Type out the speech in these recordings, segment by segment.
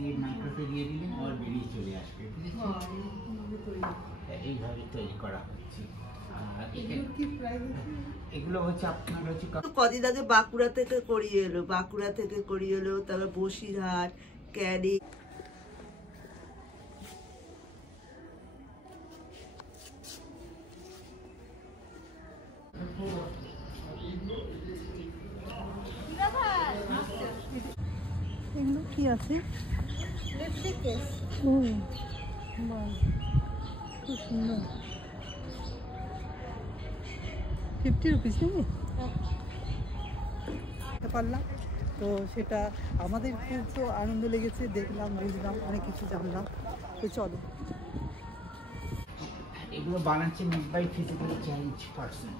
দিয়ে মাইক্রোতে দিয়ে দিলেন আর বেরিয়ে চলে আসবে, ঠিক আছে? এইভাবে তৈরি করা হচ্ছে। এগুলো হচ্ছে আপনার হচ্ছে কদিন আগে বাঁকুড়া থেকে করিয়ে এলো, তারপর বসিরহাট, ক্যানিং। এগুলো কি আছে? ও খুব সুন্দর। 50 রুপিস নাকি পারলাম। তো সেটা আমাদের খুব তো আনন্দ লেগেছে, দেখলাম, বুঝলাম, অনেক কিছু জানলাম। তো চলো, এগুলো বানাচ্ছে made by physically challenge person.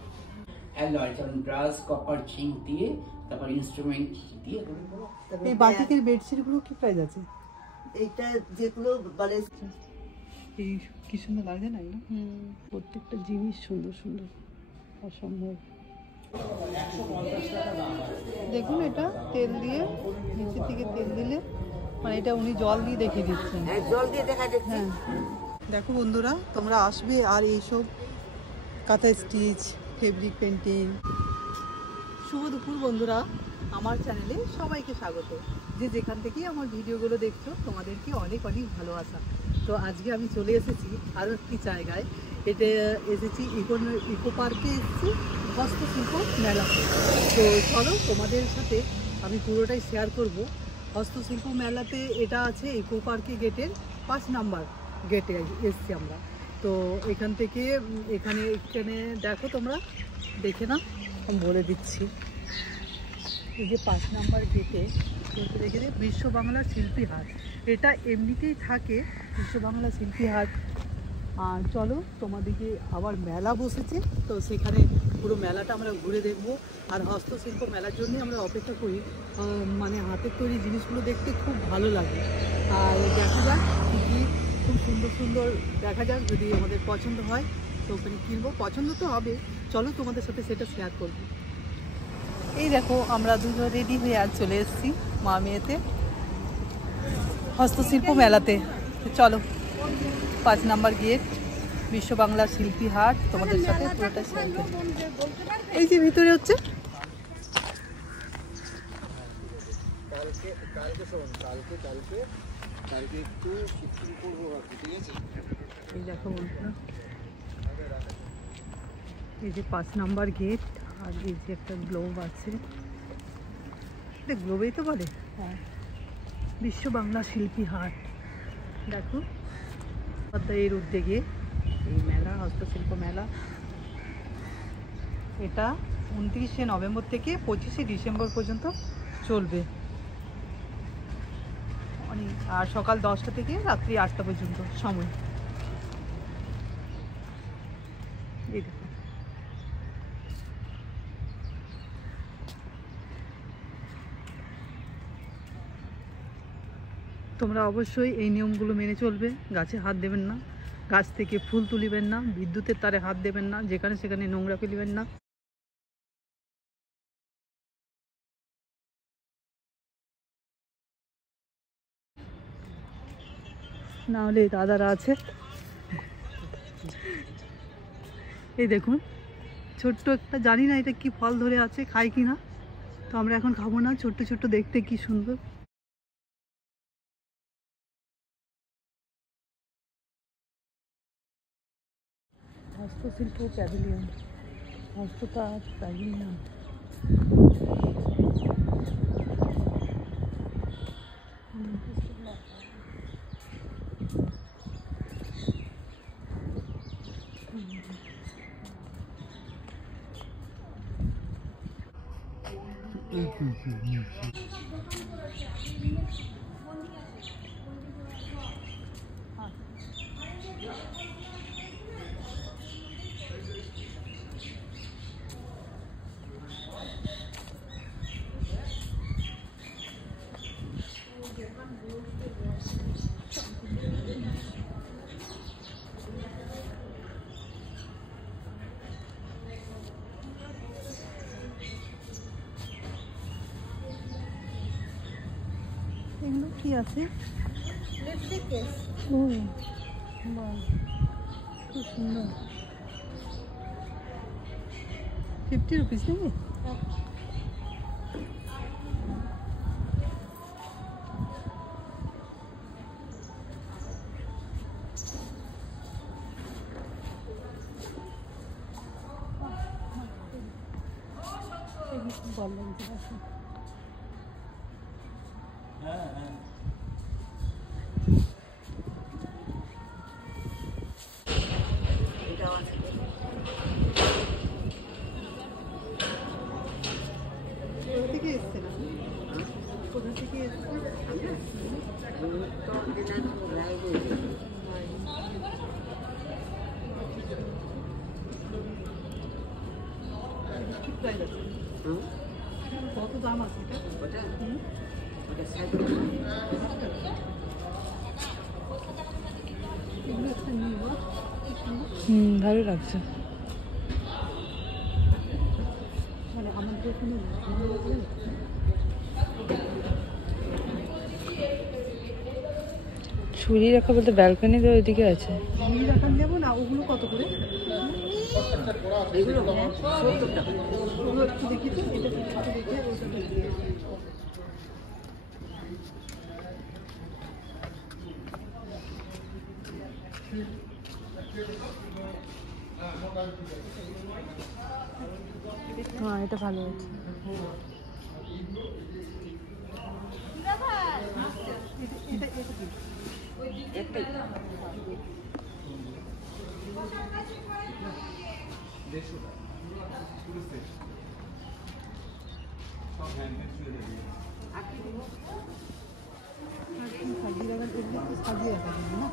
Alloy যেমন ব্রাশ, কপার, জিঙ্ক দিয়ে, তারপর ইনস্ট্রুমেন্ট দিয়ে। এই বাটিকের বেডশিটগুলো কি প্রাইস আছে? এইটা যেগুলো মানে এই কি সুন্দর লাগে না? প্রত্যেকটা জিনিস সুন্দর সুন্দর, অসম্ভব। দেখুন, এটা তেল দিয়ে, নিচের থেকে তেল দিলে, মানে এটা উনি জল দিয়ে দেখিয়ে দিচ্ছেন। জল দিয়ে দেখা যাচ্ছে। হ্যাঁ, দেখো বন্ধুরা, তোমরা আসবে আর এইসব কাঁথা স্টিচ, ফেব্রিক পেন্টিং। শুভ দুপুর বন্ধুরা, আমার চ্যানেলে সবাইকে স্বাগত। যে যেখান থেকেই আমার ভিডিওগুলো দেখছো, তোমাদেরকে অনেক অনেক ভালোবাসা। তো আজকে আমি চলে এসেছি আরও একটি জায়গায়। এটা এসেছি ইকো পার্কে, এসেছি হস্তশিল্প মেলা। তো চলো, তোমাদের সাথে আমি পুরোটাই শেয়ার করব। হস্তশিল্প মেলাতে এটা আছে ইকো পার্কে গেটের 5 নাম্বার গেটে এসছি আমরা। তো এখান থেকে এখানে দেখো, তোমরা দেখে না, আমি বলে দিচ্ছি। এই যে 5 নাম্বার গেটে দেখে বিশ্ব বাংলা শিল্পী হাট, এটা এমনিতেই থাকে বিশ্ব বাংলা শিল্পী হাট। আর চলো, তোমাদেরকে আবার মেলা বসেছে, তো সেখানে পুরো মেলাটা আমরা ঘুরে দেখব। আর হস্তশিল্প মেলার জন্যই আমরা অপেক্ষা করি, মানে হাতের তৈরি জিনিসগুলো দেখতে খুব ভালো লাগে। আর দেখা যাক কী খুব সুন্দর সুন্দর দেখা যাক, যদি আমাদের পছন্দ হয় তো ওখানে কিনবো। পছন্দ তো হবে, চলো তোমাদের সাথে সেটা শেয়ার করব। এই দেখো, আমরা দুজন রেডি হয়ে আজ চলে এসেছি মা মেয়েতে হস্তশিল্প মেলাতে। চলো, 5 নাম্বার গেট, বিশ্ব বাংলা শিল্পী হাট, তোমাদের সাথে পুরোটা শেয়ার করব। এই যে ভিতরে হচ্ছে, এই দেখো বন্ধুরা, এই যে 5 নাম্বার গেট। আর এই যে একটা গ্লোব আছে, এটা গ্লোবেই তো বলে। হ্যাঁ, বিশ্ব বাংলা শিল্পী হাট। দেখো, এর উদ্যোগে এই মেলা, হস্তশিল্প মেলা, এটা 29শে নভেম্বর থেকে 25শে ডিসেম্বর পর্যন্ত চলবে। আর সকাল 10টা থেকে রাত্রি 8টা পর্যন্ত সময়। এই দেখো, তোমরা অবশ্যই এই নিয়মগুলো মেনে চলবে। গাছে হাত দেবেন না, গাছ থেকে ফুল তুলিবেন না, বিদ্যুতের তারে হাত দেবেন না, যেখানে সেখানে নোংরা ফেলিবেন না। নাহলে দাদারা আছে। এই দেখুন, ছোট্ট একটা, জানি না এটা কি ফল ধরে আছে, খাই কি না, তো আমরা এখন খাবো না। ছোট্ট ছোট্ট, দেখতে কি সুন্দর। হস্তশিল্প প্যাভিলিয়ন, হস্ততাঁত প্যাভিলিয়ন। এগুলো কি আছে? খুব সুন্দর। 50 রুপিস নাকি? কত দাম আছে ভালো লাগছে। মানে আমাদের ছুরি রাখা বলতে ব্যালকনি তো ওইদিকে আছে। ছুরি রাখা দেবো না, ওগুলো কত করে? দেখি তো, এটা দেখে হ্যাঁ, এটা ভালো আছে। সাজিয়ে রাখা যাবে না।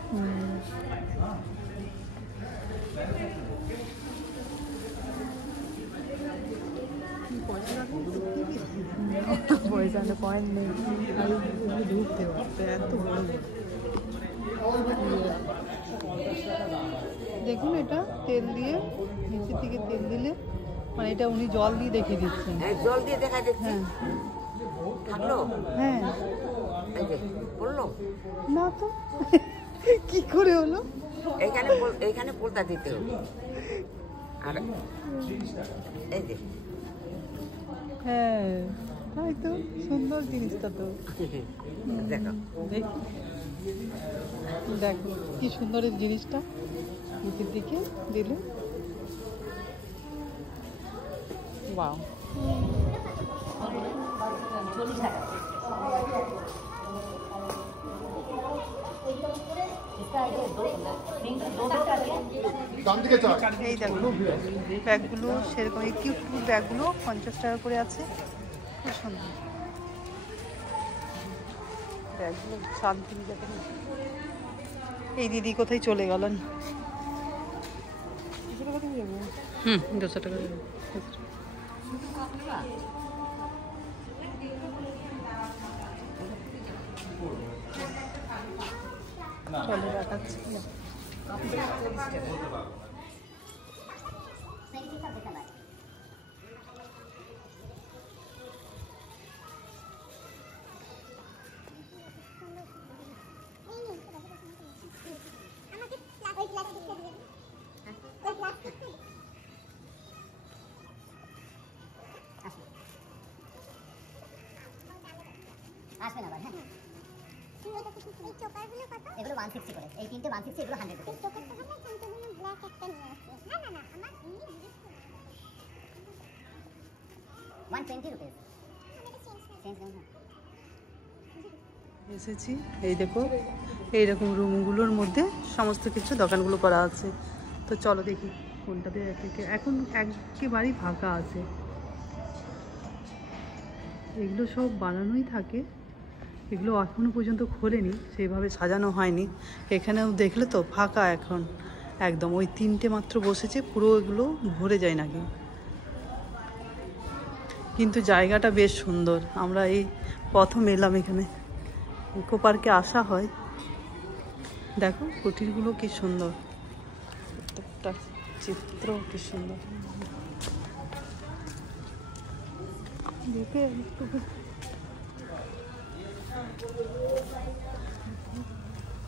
পয়সা পয়েন্ট নেই, ঢুকতে পারছে এত বড়। দেখুন এটা তেল দিয়ে, নিচের দিকে তেল দিলে, মানে এটা উনি জল দিয়ে দেখিয়ে দিচ্ছেন। জল দিয়ে দেখা দিচ্ছে। থাকলো? হ্যাঁ। পড়লো না তো, কি করে হলো? এইখানে পোলতা দিতে হবে। আর এই যে হ্যাঁ, তাই তো, সুন্দর জিনিসটা তো। দেখো দেখি, দেখো কি সুন্দর এই জিনিসটা, নিচের দিকে দিলে। ওয়াও, এই দেখো ব্যাগগুলো সেরকম, এই কিউট ব্যাগগুলো 50 টাকা করে আছে, খুব সুন্দর ব্যাগগুলো। শান্তিনিকেতন। এই দিদি কোথায় চলে গেলেন? 200 টাকা দেবো। চলে দেখাচ্ছি। আসবেন আবার। হ্যাঁ, এগুলো 160 করে, এই তিনটে 160, এগুলো 100 করে। চোকারটা হবে শান্তগুলো ব্ল্যাক একটা নিয়ে আসবে। না না না, আমার এমনি 120 রুপিস। চেঞ্জ করুন। এসেছি, এই দেখো এইরকম রুমগুলোর মধ্যে সমস্ত কিছু দোকানগুলো করা আছে। তো চলো দেখি কোনটাতে এখন একেবারেই ফাঁকা আছে। এগুলো সব বানানোই থাকে, এগুলো এখনও পর্যন্ত খোলেনি, সেইভাবে সাজানো হয়নি। এখানেও দেখলে তো ফাঁকা এখন একদম, ওই তিনটে মাত্র বসেছে, পুরো এগুলো ভরে যায় নাকি। কিন্তু জায়গাটা বেশ সুন্দর। আমরা এই প্রথম এলাম এখানে, ইকো পার্কে আসা হয়। দেখো কুটিরগুলো কি সুন্দর, প্রত্যেকটা চিত্র কি সুন্দর।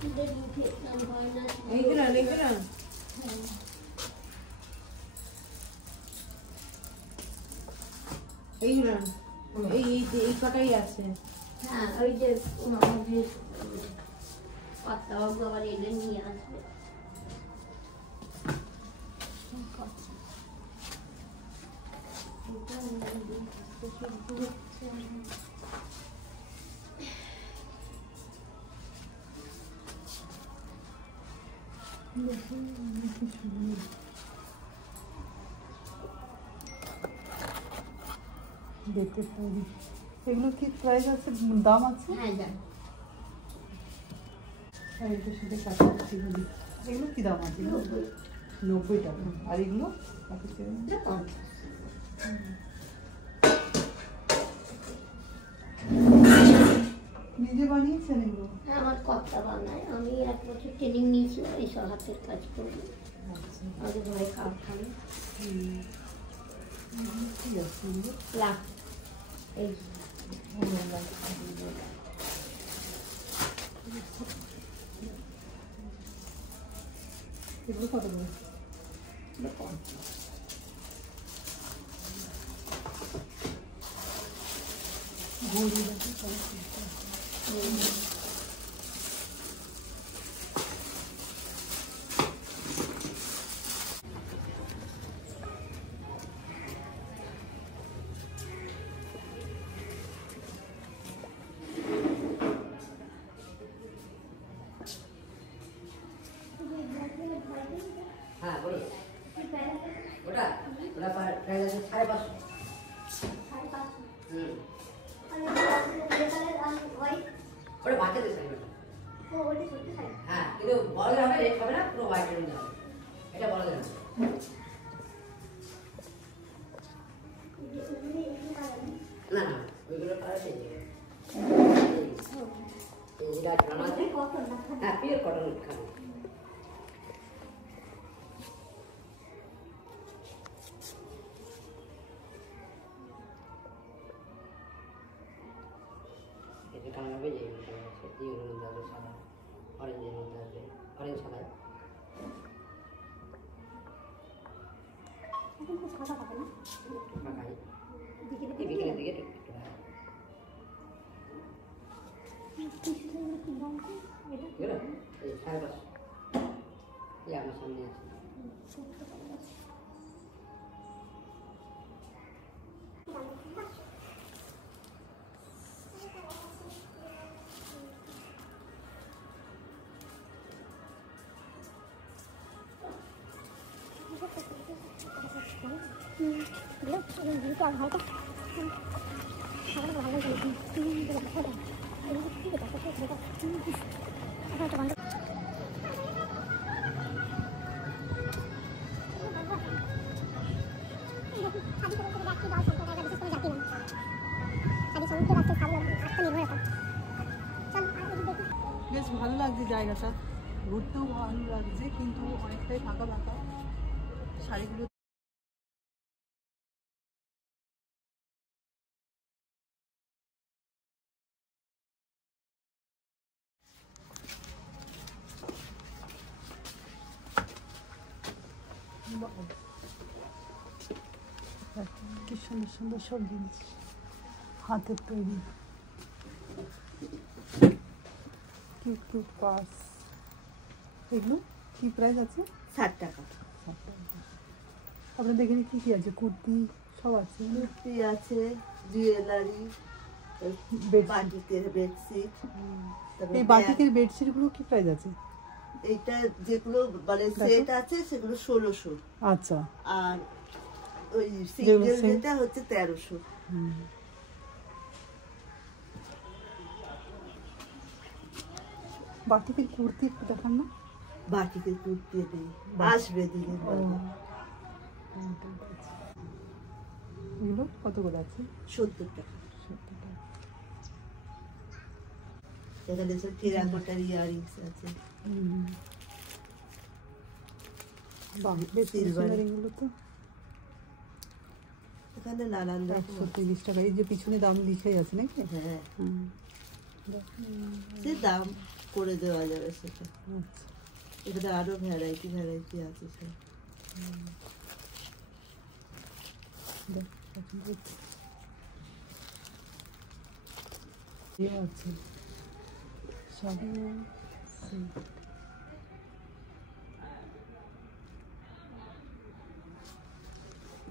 এইগুলো এইগুলো এইগুলো এই কটাই আছে। হ্যাঁ ওই যে পাতলা বাবু আবার এলে নিয়ে আসবে। দেখতে পারি এগুলো কি প্রাইস আছে, দাম আছে? হ্যাঁ যান এটার সাথে কাছাকাছি বলি এগুলো কি দাম আছে? 90 টাকা। আর এগুলো নিজে বানিয়েছেন এগুলো? আমার কর্তা বানায়, আমি 1 বছর ট্রেনিং নিয়েছিলাম এইসব হাতের কাজ করবো। আগে ঘরে কারখানা ঠিক আছে লাখ এই এগুলো কত করে? কম ঘড়ি হ্যাঁ বলো ওটা ওটা প্রাইস আছে 550। ওটা বাচ্চাদের শাড়ি হ্যাঁ, কিন্তু বড়দের হবে রেট হবে না, পুরো হোয়াইটের মধ্যে হবে। এটা বড়দের হবে না না ওইগুলো কালার চেঞ্জ হবে। যেটা জানা আছে হ্যাঁ পিওর কটন খাবে। এটা কালার হবে যে ইউর মধ্যে হবে সাদা, অরেঞ্জের মধ্যে আসবে, অরেঞ্জ সাদা। ফাঁকাই বিকেলের দিকে একটু এই 550 এই আমার সামনে আছে। বেশ ভালো লাগছে জায়গাটা, ঘুরতেও ভালো লাগছে, কিন্তু অনেকটাই ফাঁকা ফাঁকা। শাড়িগুলো কি সুন্দর সুন্দর সব জিনিস হাতের তৈরি, কিউট কিউট পার্স। এগুলো কি প্রাইস আছে? 60 টাকা। আপনার দেখে কি কি আছে? কুর্তি সব আছে, কুর্তি আছে, জুয়েলারি, বাটিকের বেডশিট। এই বাটিকের বেডশিটগুলো কি প্রাইস আছে? এইটা যেগুলো মানে সেট আছে সেগুলো 1600। আচ্ছা। আর ওই সিঙ্গেল যেটা হচ্ছে 1300। বাটিকের কুর্তি একটু দেখান না। বাটিকের কুর্তি আসবে দিনে। এগুলো কত করে আছে? 70 টাকা। এখানে সব টেরাকোটার ইয়ারিংস আছে। এগুলো তো এখানে নানান 130 টাকা। এই যে পিছনে দাম লিখে আছে নাকি? হ্যাঁ সে দাম করে দেওয়া যাবে সেটা। এখানে আরো ভ্যারাইটি আছে সব। আছে সব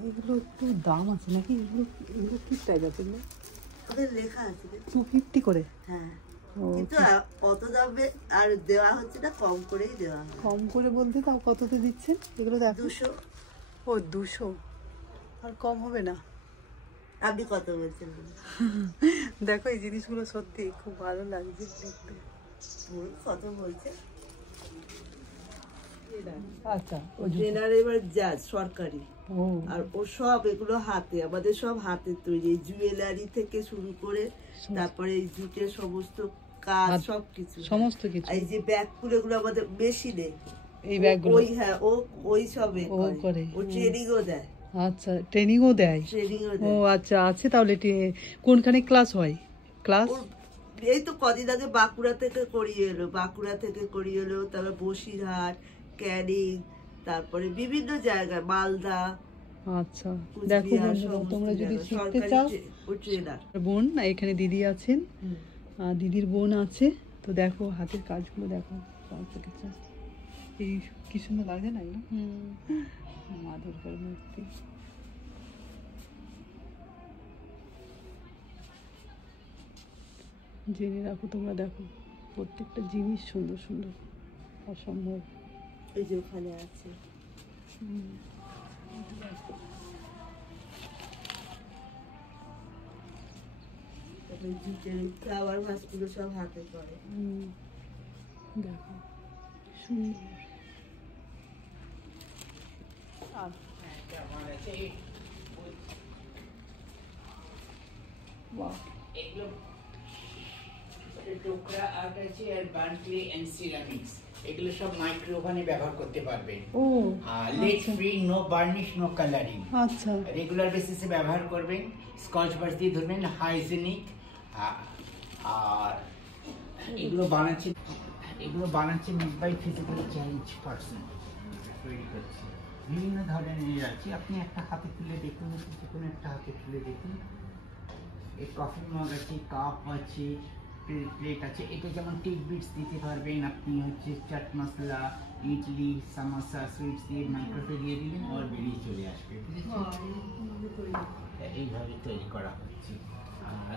এগুলো একটু দাম আছে নাকি? এগুলো কি টাইপ আছে? ওদের লেখা আছে 250 করে। হ্যাঁ, কিন্তু অত দামে আর দেওয়া হচ্ছে না, কম করেই দেওয়া হয়। কম করে বলতে তাও কততে দিচ্ছেন এগুলো? দেখো 200। ও 200, আর কম হবে না? আপনি কত বলছেন? দেখো এই জিনিসগুলো সত্যি খুব ভালো লাগছে দেখতে। কত বলছে? আচ্ছা, ট্রেনার এবার যা সরকারি, আর ও সব এগুলো হাতে, আমাদের সব হাতে তৈরি, জুয়েলারি থেকে শুরু করে তারপরে এই জুটের সমস্ত কাজ, সমস্ত কিছু। এই যে ব্যাগগুলো, এগুলো আমাদের মেশিনে, এই ব্যাগগুলো হ্যাঁ ওই সবে করে, ও ট্রেনিংও দেয়। আচ্ছা, ট্রেনিংও দেয়। ও আচ্ছা, আছে তাহলে। কোনখানে ক্লাস হয়? ক্লাস এই তো কদিন আগে বাঁকুড়া থেকে করিয়ে এলো, তারপর বসিরহাট, ক্যানিং, তারপরে বিভিন্ন জায়গায়, মালদা। আচ্ছা, দেখো তোমরা যদি শিখতে চাও, বোন এখানে দিদি আছেন, দিদির বোন আছে, তো দেখো হাতের কাজগুলো দেখো, এই কি সুন্দর লাগে না? মা দুর্গার মূর্তি। জেনে রাখো তোমরা, দেখো প্রত্যেকটা জিনিস সুন্দর সুন্দর, অসম্ভব। এই যে ওখানে আছে জুটের ফ্লাওয়ার ভাসগুলো সব হাতে করে। দেখো সুন্দর। টোকরা আর্ট আছে আর বার্নক্লে এন্ড সিরামিক্স, এগুলো সব মাইক্রো ওভেনে ব্যবহার করতে পারবেন। Lead free, no varnish, no colouring. আচ্ছা, রেগুলার বেসিসে ব্যবহার করবেন, স্কচ ব্রাশ দিয়ে ধরবেন, হাইজেনিক। আর এগুলো বানাচ্ছে made by physically challenge person, তৈরি করছে। বিভিন্ন ধরনের আছে, আপনি একটা হাতে তুলে দেখুন, যে কোনো একটা হাতে তুলে দেখুন। এই কফি মগ আছে, কাপ আছে, প্লেট আছে। এটা যেমন টিক বিটস দিতে পারবেন আপনি, হচ্ছে চাট মশলা, ইডলি, সামোসা, সুইটস দিয়ে মাইক্রোতে দিয়ে দিলেন, আর বেরিয়ে চলে আসবে। এইভাবে তৈরি করা হচ্ছে। আর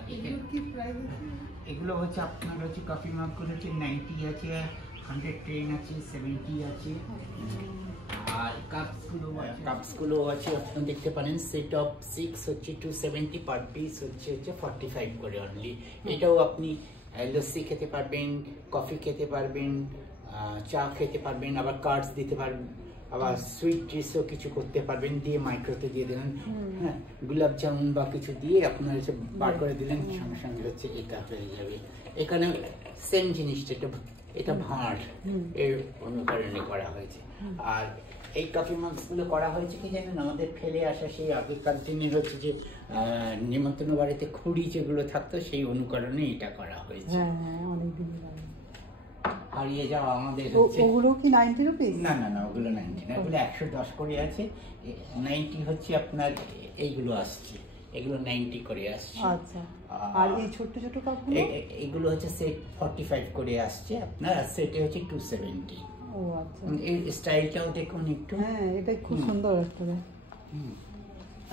এগুলো হচ্ছে আপনার হচ্ছে কফি মগগুলো হচ্ছে 90 আছে, 110 আছে, 70 আছে। আর কাপসগুলো আছে আপনি দেখতে পারেন, সেট অফ 6 হচ্ছে 270 পার পিস, হচ্ছে 45 করে অনলি। এটাও আপনি লস্যি খেতে পারবেন, কফি খেতে পারবেন, চা খেতে পারবেন, আবার কার্ডস দিতে পারবেন, আবার সুইট ডিশও কিছু করতে পারবেন, দিয়ে মাইক্রোতে দিয়ে দিলেন। হ্যাঁ, গোলাপ জামুন বা কিছু দিয়ে আপনার হচ্ছে বার করে দিলেন, সঙ্গে সঙ্গে হচ্ছে এটা হয়ে যাবে। এখানে সেম জিনিসটা, এটা ভাঁড় এর অনুকরণে করা হয়েছে। আর এই কফি মাগসগুলো করা হয়েছে কি জানেন, আমাদের ফেলে আসা সেই আগেকার দিনের হচ্ছে যে নিমন্ত্রণ বাড়িতে খুঁড়ি যেগুলো থাকতো, সেই অনুকরণে এটা করা হয়েছে। হারিয়ে যাওয়া আমাদের ওগুলো কি 90 রুপিস? না, ওগুলো 90 না, ওগুলো 110 করে আছে। 90 হচ্ছে আপনার এইগুলো আসছে, এগুলো 90 করে আসছে। আচ্ছা, আর এই ছোট ছোট কাপগুলো এগুলো হচ্ছে সেট 45 করে আসছে আপনার, আর সেটে হচ্ছে 270। ও আচ্ছা, এই স্টাইলটাও দেখুন একটু। হ্যাঁ, এটা খুব সুন্দর একটা।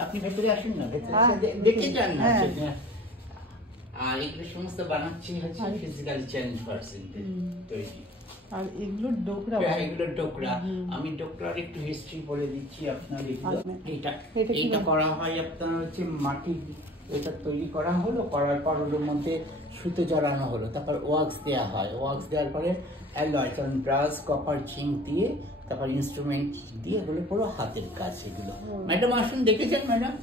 আপনি ভেতরে আসুন না, ভেতরে দেখে যান না। আর এগুলো সমস্ত বানাচ্ছি হচ্ছে ফিজিক্যাল চ্যালেঞ্জ পারসন তৈরি। আর এগুলো ডোকরা, এগুলো ডোকরা। আমি ডোকরার একটু হিস্ট্রি বলে দিচ্ছি আপনার। এটা করা হয় আপনার হচ্ছে মাটি, এটা তৈরি করা হলো, করার পর ওর মধ্যে সুতো জড়ানো হলো, তারপর ওয়াক্স দেওয়া হয়। ওয়াক্স দেওয়ার পরে অ্যালয়, কারণ ব্রাশ, কপার, জিঙ্ক দিয়ে, তারপর ইনস্ট্রুমেন্ট দিয়ে, এগুলো পুরো হাতের কাজ। এগুলো ম্যাডাম আসুন, দেখেছেন ম্যাডাম?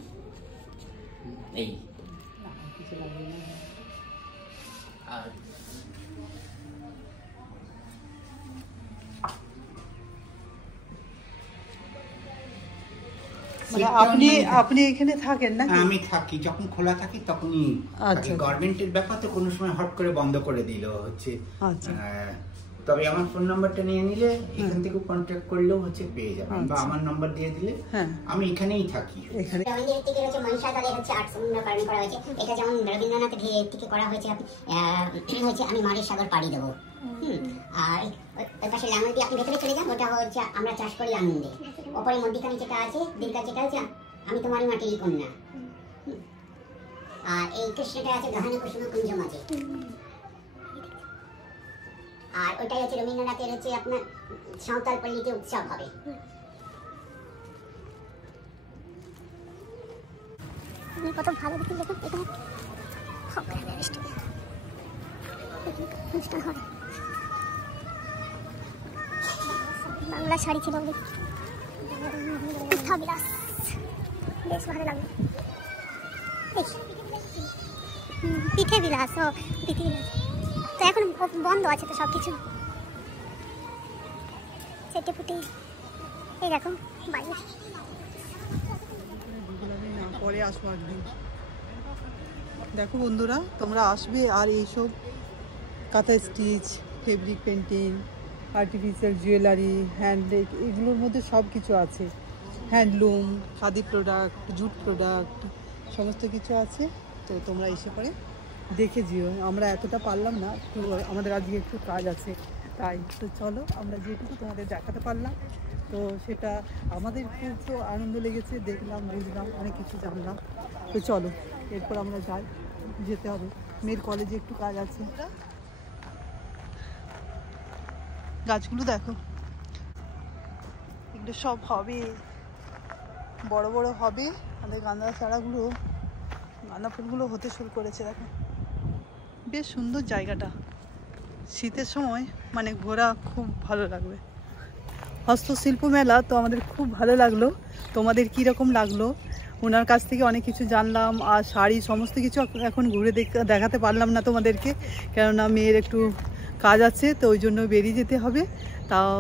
এই আর আপনি এখানে থাকেন না? আমি থাকি, যখন খোলা থাকি তখনই। আচ্ছা। গভর্নমেন্টের ব্যাপার তো কোনো সময় হট করে বন্ধ করে দিল হচ্ছে। আচ্ছা। তবে আমার ফোন নাম্বারটা নিয়ে নিলে এখান থেকে কন্ট্যাক্ট করলেও হচ্ছে পেয়ে যাবেন, বা আমার নাম্বার দিয়ে দিলে আমি এখানেই থাকি। এখানে রবীন্দ্রের থেকে হচ্ছে মনীষা দলের হচ্ছে আর্ট পালন করা হয়েছে। এটা যেমন রবীন্দ্রনাথ থেকে করা হয়েছে হচ্ছে আমি মারের সাগর পাড়ি দেবো। আর ওই পাশে লাঙল দিয়ে আপনি ভেতরে চলে যান, ওটা হচ্ছে আমরা চাষ করি আনন্দে। ওপরে মধ্যখানে যেটা আছে দীর্ঘা, যেটা হচ্ছে আমি তোমারই মাটির কন্যা। আর এই কৃষ্ণটা আছে গাহানা কুসুম কুঞ্জ মাঝে। আর ওটাই হচ্ছে রবীন্দ্রনাথের হচ্ছে আপনার সাঁওতাল পল্লীতে উৎসব হবে। কত ভালো দেখুন, দেখুন এখানে অনুষ্ঠান হবে। বাংলা শাড়ি ছিল বিলাস, বেশ ভালো লাগলো। পিঠে বিলাস, ও পিঠে বিলাস তো এখন বন্ধ আছে তো সব কিছু। সেটে ফুটে এই দেখো বাইরে। পরে আসবো একদিন। দেখো বন্ধুরা, তোমরা আসবে আর এইসব কাঁথা stitch, fabric painting, artificial jewellery, handmade, এগুলোর মধ্যে সব কিছু আছে। Handloom, khadi product, jute product, সমস্ত কিছু আছে। তো তোমরা এসে পরে দেখে যেও। আমরা এতটা পারলাম না, তো আমাদের আজকে একটু কাজ আছে, তাই তো চলো আমরা যেটুকু তোমাদের দেখাতে পারলাম, তো সেটা আমাদের খুব তো আনন্দ লেগেছে, দেখলাম, বুঝলাম, অনেক কিছু জানলাম। তো চলো এরপর আমরা যাই, যেতে হবে, মেয়ের কলেজে একটু কাজ আছে। গাছগুলো দেখো, এগুলো সব হবে, বড় বড় হবে। আমাদের গাঁদা চারাগুলো, গাঁদা ফুলগুলো হতে শুরু করেছে। দেখো বেশ সুন্দর জায়গাটা, শীতের সময় মানে ঘোরা খুব ভালো লাগবে। হস্তশিল্প মেলা তো আমাদের খুব ভালো লাগলো। তোমাদের কীরকম লাগলো? ওনার কাছ থেকে অনেক কিছু জানলাম, আর শাড়ি সমস্ত কিছু এখন ঘুরে দেখাতে পারলাম না তোমাদেরকে, কেননা মেয়ের একটু কাজ আছে, তো ওই জন্য বেরিয়ে যেতে হবে। তাও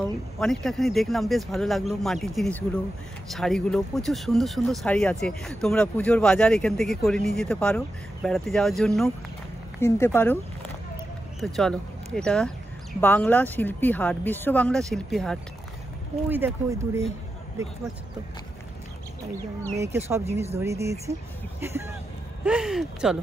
অনেকটাখানি দেখলাম, বেশ ভালো লাগলো। মাটির জিনিসগুলো, শাড়িগুলো, প্রচুর সুন্দর সুন্দর শাড়ি আছে। তোমরা পুজোর বাজার এখান থেকে করে নিয়ে যেতে পারো, বেড়াতে যাওয়ার জন্য কিনতে পারো। তো চলো, এটা বাংলা শিল্পী হাট, বিশ্ব বাংলা শিল্পী হাট। ওই দেখো ওই দূরে দেখতে পাচ্ছ তো, এই যে মেয়েকে সব জিনিস ধরিয়ে দিয়েছি। চলো।